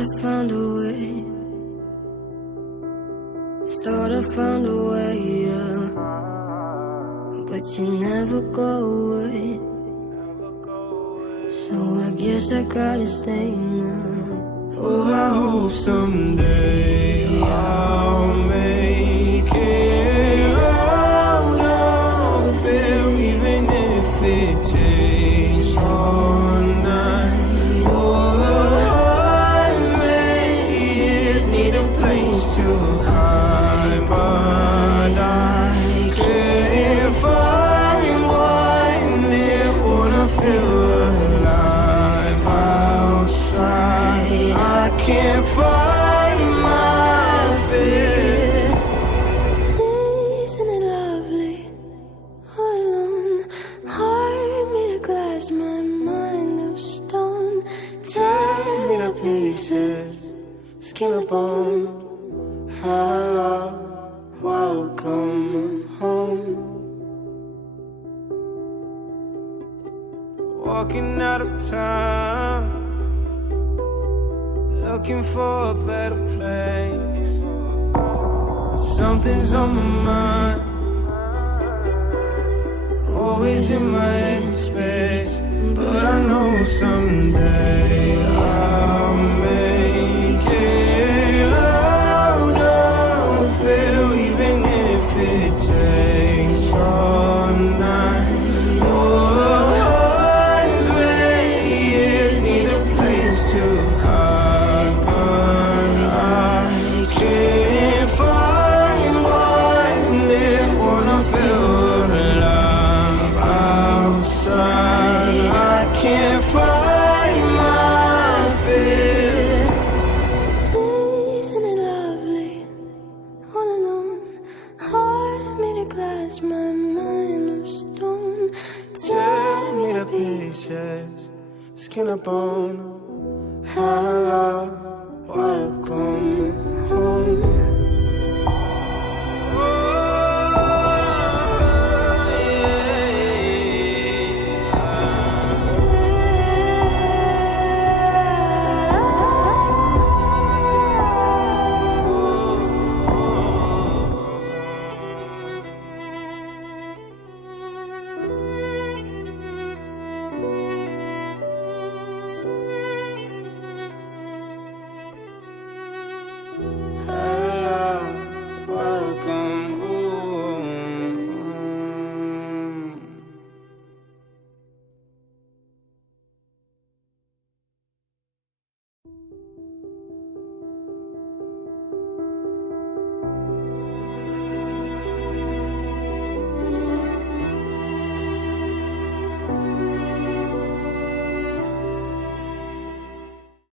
I found a way. Thought I found a way, yeah. But you never go away. So I guess I gotta stay now. Oh, I hope someday I'll make it out of here, even if it takes all night or 100 years. Need a place to hide, but I can't find one near. Wanna feel alive outside. I can't find my fear. Isn't it lovely? All alone, heart made of glass, my mind of stone. Tear me to pieces, skin and bone. Hello, welcome home. Walking out of town, looking for a better place. Something's on my mind, always in my head space. But I know someday I'll make it out of here, even if it takes all night or 100 years. Need a place to hide, but I can't find one near. Wanna feel alive outside. I can't find my fear. Isn't it lovely? All alone, heart made of glass, my mind of stone. Tear me to pieces, skin and bone. Hello, welcome home.